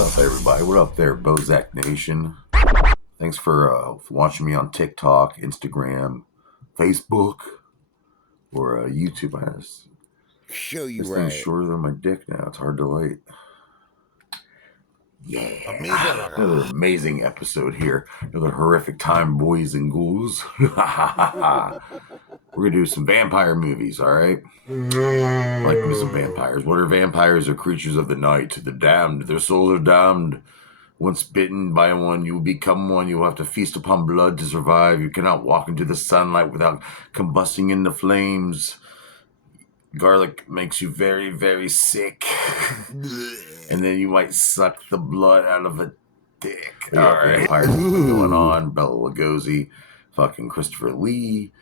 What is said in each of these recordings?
What's up, everybody? What up there, Bozak Nation? Thanks for watching me on TikTok, Instagram, Facebook, or YouTube. Show you This right. thing's shorter than my dick now. It's hard to light. Yeah. Another amazing episode here. Another horrific time, boys and ghouls. We're going to do some vampire movies, all right? I like me some vampires. What are vampires? Are creatures of the night, the damned. Their souls are damned. Once bitten by one, you will become one. You will have to feast upon blood to survive. You cannot walk into the sunlight without combusting in the flames. Garlic makes you very, very sick. And then you might suck the blood out of a dick. All right. Vampires going on. Bela Lugosi, fucking Christopher Lee,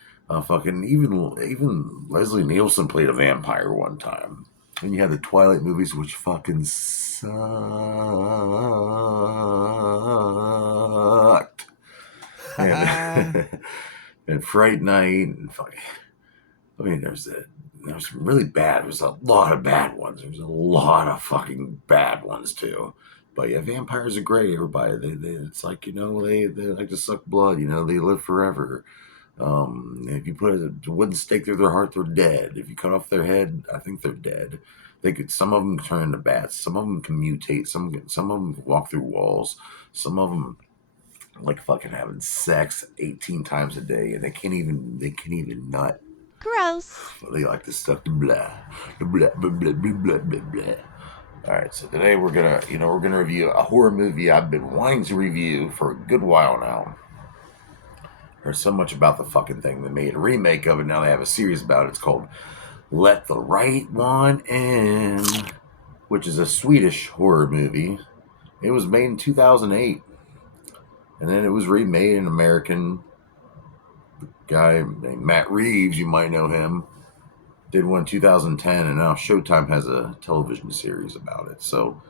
fucking even Leslie Nielsen played a vampire one time. And you had the Twilight movies, which fucking sucked. And Fright Night, and fucking, I mean, there's some really bad. There's a lot of bad ones. There's a lot of fucking bad ones too. But yeah, vampires are great. Everybody, it's like, they like to suck blood. They live forever. If you put a wooden stake through their heart, they're dead. If you cut off their head, I think they're dead. Some of them turn into bats. Some of them can mutate. Some of them can walk through walls. Some of them like fucking having sex 18 times a day, and they can't even nut. Gross. They like to suck the blah, blah, blah, blah, blah, blah, blah, blah. All right, so today we're gonna review a horror movie I've been wanting to review for a good while now. Heard so much about the fucking thing. They made a remake of it. Now they have a series about it. It's called Let the Right One In, which is a Swedish horror movie. It was made in 2008, and then it was remade in American. Guy named Matt Reeves, you might know him, did one in 2010, and now Showtime has a television series about it. So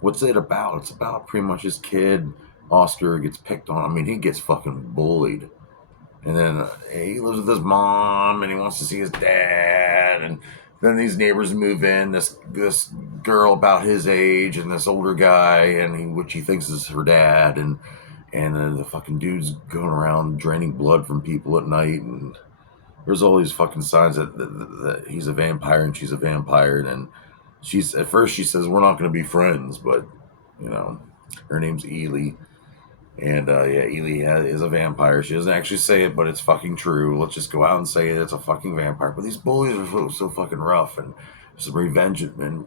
what's it about? It's about pretty much this kid, Oscar, gets picked on. I mean, he gets fucking bullied. And then he lives with his mom, and he wants to see his dad, and then these neighbors move in, this girl about his age, and this older guy, and which he thinks is her dad, and the fucking dude's going around draining blood from people at night, and there's all these fucking signs that he's a vampire and she's a vampire, and at first she says, we're not going to be friends, but, her name's Ely, and, Ely is a vampire. She doesn't actually say it, but it's fucking true. Let's just go out and say it's a fucking vampire, but these bullies are so fucking rough, and some revenge, and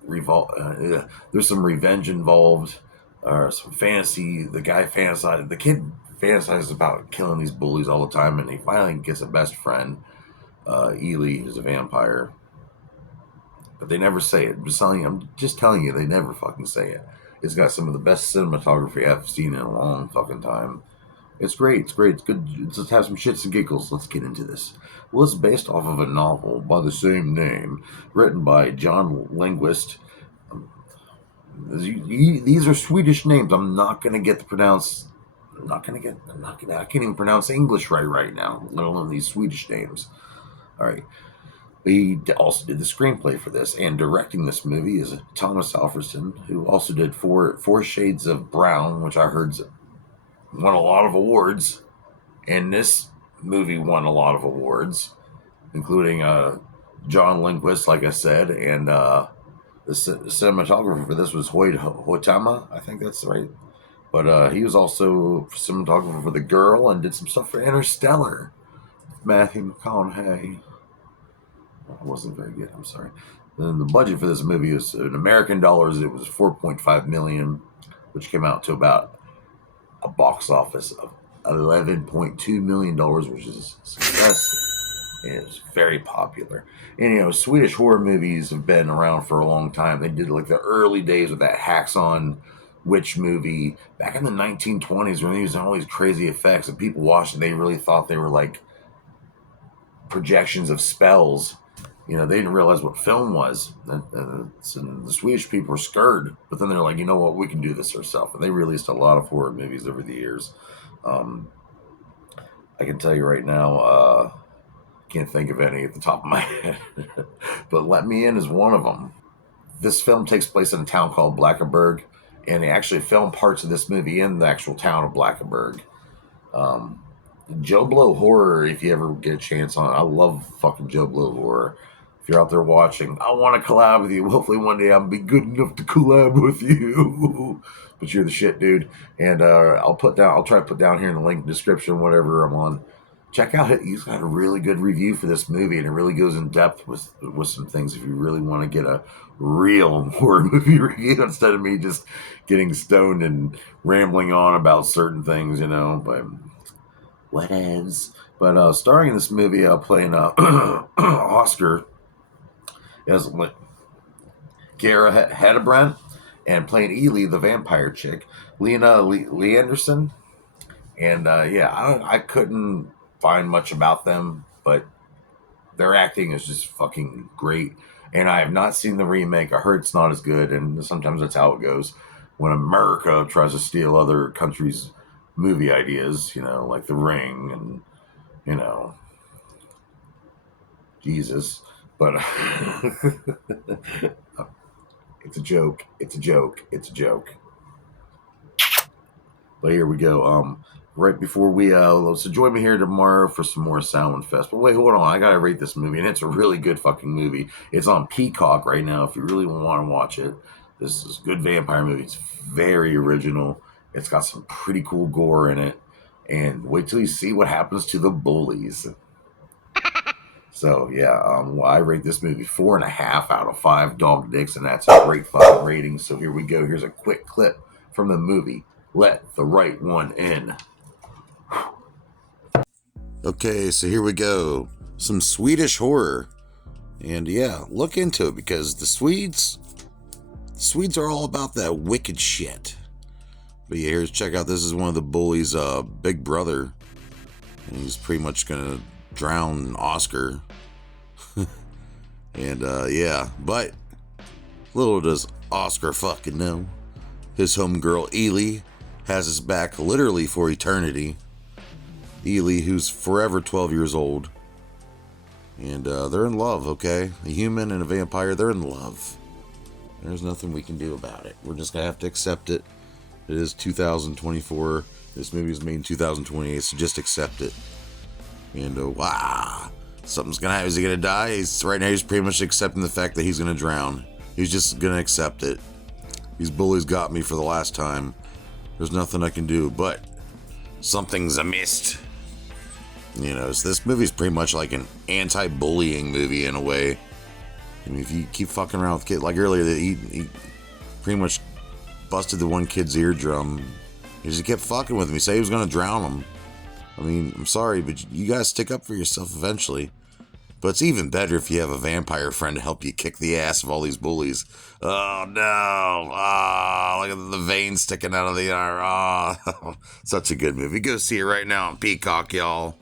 there's some revenge involved. Some fantasy. The kid fantasizes about killing these bullies all the time, and he finally gets a best friend, Ely, who's a vampire. But they never say it. I'm just telling you, they never fucking say it. It's got some of the best cinematography I've seen in a long fucking time. It's great. It's great. It's good. Let's have some shits and giggles. Let's get into this. Well, it's based off of a novel by the same name, written by John Lindqvist. These are Swedish names. I can't even pronounce English right now, let alone these Swedish names. All right. He also did the screenplay for this, and directing this movie is Tomas Alfredson, who also did Four Shades of Brown, which I heard won a lot of awards. And this movie won a lot of awards, including John Lindqvist, like I said, and the cinematographer for this was Hoytama, I think that's right. But he was also cinematographer for The Girl and did some stuff for Interstellar. Matthew McConaughey. That wasn't very good, I'm sorry. Then the budget for this movie is, in American dollars, it was $4.5 million, which came out to about a box office of $11.2 million, which is success. And it was very popular. And, Swedish horror movies have been around for a long time. They did like the early days with that Haxon witch movie back in the 1920s when they used all these crazy effects, and people watched it. They really thought they were like projections of spells. They didn't realize what film was. And the Swedish people were scared. But then they're like, you know what? We can do this ourselves. And they released a lot of horror movies over the years. I can tell you right now, can't think of any at the top of my head. But Let Me In is one of them. This film takes place in a town called Blackenberg, and they actually filmed parts of this movie in the actual town of Blackenberg. Um, Joe Blow horror, if you ever get a chance on, I love fucking Joe Blow horror. If you're out there watching, I want to collab with you. Hopefully one day I'll be good enough to collab with you. But you're the shit, dude. And I'll try to put down here in the link description, whatever I'm on. Check out it. He's got a really good review for this movie, and it really goes in depth with some things. If you really want to get a real horror movie review instead of me just getting stoned and rambling on about certain things, But what ends? But starring in this movie, playing Oscar as Kara Hedebrand, and playing Ely, the vampire chick, Lena Lee Anderson. And I couldn't find much about them, but their acting is just fucking great. And I have not seen the remake. I heard it's not as good, and sometimes that's how it goes when America tries to steal other countries' movie ideas, like The Ring and, Jesus. But it's a joke. It's a joke. It's a joke. But here we go. Right before we so join me here tomorrow for some more Sound Fest. But wait, hold on, I gotta rate this movie, and it's a really good fucking movie. It's on Peacock right now. If you really want to watch it, this is a good vampire movie. It's very original. It's got some pretty cool gore in it, and wait till you see what happens to the bullies. So yeah, I rate this movie 4.5 out of 5 dog dicks, and that's a great fucking rating. So here we go. Here's a quick clip from the movie. Let the right one in. Okay, so here we go. Some Swedish horror. And yeah, look into it because the Swedes are all about that wicked shit. But yeah, here's check out. This is one of the bullies' big brother. And he's pretty much gonna drown Oscar. And but little does Oscar fucking know, his homegirl Ely has his back literally for eternity. Ely, who's forever 12 years old. And they're in love, okay? A human and a vampire, they're in love. There's nothing we can do about it. We're just going to have to accept it. It is 2024. This movie was made in 2028, so just accept it. And wow, something's going to happen. Is he going to die? Right now, he's pretty much accepting the fact that he's going to drown. He's just going to accept it. These bullies got me for the last time. There's nothing I can do, but something's amiss. So this movie's pretty much like an anti-bullying movie in a way. I mean, if you keep fucking around with kids, like earlier, he pretty much busted the one kid's eardrum. He just kept fucking with him. He said he was going to drown him. I mean, I'm sorry, but you guys stick up for yourself eventually. But it's even better if you have a vampire friend to help you kick the ass of all these bullies. Oh, no. Look at the veins sticking out of the arm. Oh, such a good movie. Go see it right now on Peacock, y'all.